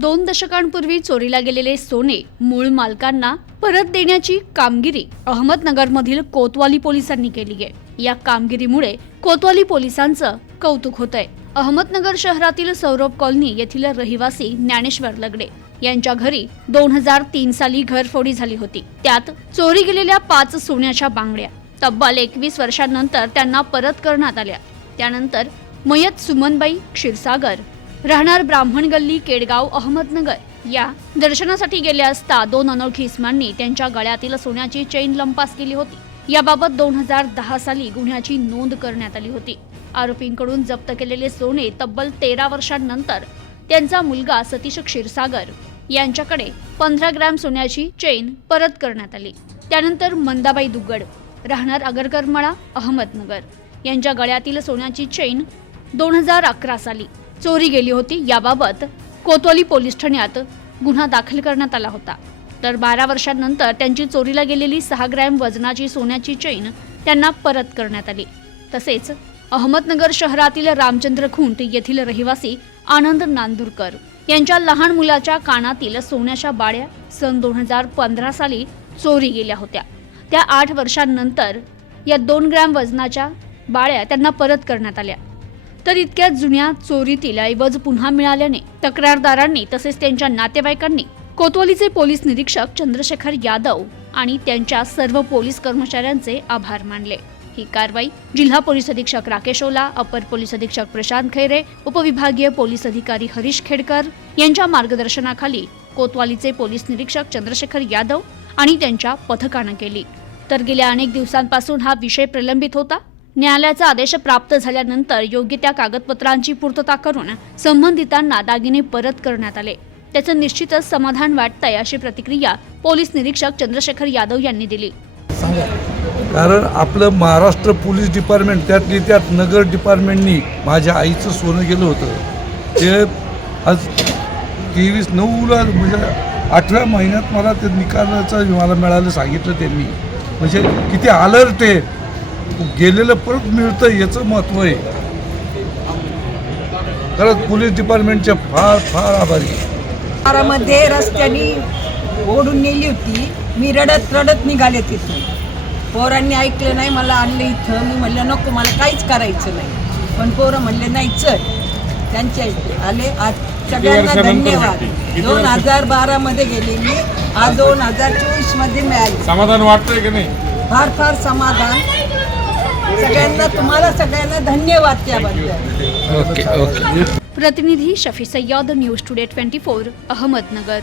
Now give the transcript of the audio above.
दोन दशकांपूर्वी चोरीला गेलेले सोने मूळ मालकांना परत देण्याची कामगिरी अहमदनगरमधील कोतवाली पोलिसांनी केली आहे. या कामगिरीमुळे कोतवाली पोलिसांचं कौतुक होत आहे अहमदनगर शहरातील सौरभ कॉलनी येथील रहिवासी ज्ञानेश्वर लगडे यांच्या घरी दोन हजार तीन साली घरफोडी झाली होती. त्यात चोरी गेलेल्या पाच सोन्याच्या बांगड्या. तब्बल एकवीस वर्षांनंतर त्यांना परत करण्यात आल्या. त्यानंतर मयत सुमनबाई क्षीरसागर राहणार ब्राह्मण गल्ली केडगाव अहमदनगर. या दर्शनासाठी गेले असता दोन अनोळखी इसमांनी त्यांच्या गळ्यातील सोन्याची चेन लंपास केली होती. याबाबत दोन हजार दहा साली गुन्ह्याची नोंद करण्यात आली होती. आरोपींकडून जप्त केलेले सोने तब्बल तेरा वर्षांनंतर त्यांचा मुलगा सतीश क्षीरसागर यांच्याकडे पंधरा ग्रॅम सोन्याची चेन परत करण्यात आली. त्यानंतर मंदाबाई दुग्गड राहणार अगरकरमळा अहमदनगर यांच्या गळ्यातील सोन्याची चेन दोन हजार अकरा साली चोरी गेली होती. याबाबत कोतवाली पोलीस ठाण्यात गुन्हा दाखल करण्यात आला होता. तर बारा वर्षांनंतर त्यांची चोरीला गेलेली सहा ग्रॅम वजनाची सोन्याची चैन त्यांना परत करण्यात आली. तसेच अहमदनगर शहरातील रामचंद्र खुंट येथील रहिवासी आनंद नांदूरकर यांच्या लहान मुलाच्या कानातील सोन्याच्या बाड्या सन दोन हजार पंधरा साली चोरी गेल्या होत्या. त्या आठ वर्षांनंतर या दोन ग्रॅम वजनाच्या बाळ्या त्यांना परत करण्यात आल्या. तर इतक्या जुन्या चोरीतील ऐवज पुन्हा मिळाल्याने तक्रारदारांनी तसेच त्यांच्या नातेवाईकांनी कोतवालीचे पोलीस निरीक्षक चंद्रशेखर यादव आणि त्यांच्या सर्व पोलीस कर्मचाऱ्यांचे आभार मानले. ही कारवाई जिल्हा पोलीस अधीक्षक राकेश ओला अपर पोलीस अधीक्षक प्रशांत खैरे उपविभागीय पोलीस अधिकारी हरीश खेडकर यांच्या मार्गदर्शनाखाली कोतवालीचे पोलीस निरीक्षक चंद्रशेखर यादव आणि त्यांच्या पथकानं केली. तर गेल्या अनेक दिवसांपासून हा विषय प्रलंबित होता. न्यायालयाचा आदेश प्राप्त झाल्यानंतर योग्य त्या कागदपत्रांची पूर्तता करून संबंधितांना दागिने परत करण्यात आले. त्याचं निश्चितच समाधान वाटतंय अशी प्रतिक्रिया पोलीस निरीक्षक चंद्रशेखर यादव यांनी दिली. सांगा. कारण आपलं महाराष्ट्र पोलीस डिपार्टमेंट त्यातली त्यात नगर डिपार्टमेंटनी माझ्या आईचं सोनं गेलं होतं. ते आज तेवीस नऊला म्हणजे आठव्या महिन्यात मला ते निकालाचं मला मिळालं सांगितलं त्यांनी. म्हणजे किती अलर्ट आहे गेलेलं परत मिळतं याचं महत्त्व आहे. खरंच पोलीस डिपार्टमेंटचे फार फार आभारी आहे. दारामध्ये रस्त्याने ओढून नेली होती. मी रडत रडत निघाले तिथून पोरांनी ऐकलं नाही मला आणलं इथं. मी म्हणलं नको मला काहीच करायचं नाही. पण पोरं म्हणले नाही चल. त्यांचे आले. आज सगळ्यांना धन्यवाद. दोन हजार बारामध्ये गेले मी. आज दोन हजार चोवीसमध्ये मिळाली. समाधान वाटतंय की नाही? फार फार समाधान. सगळ्यांना तुम्हाला सगळ्यांना धन्यवाद त्याबद्दल. ओके ओके प्रतिनिधी Shafi Sayyed news today twenty four Ahmednagar.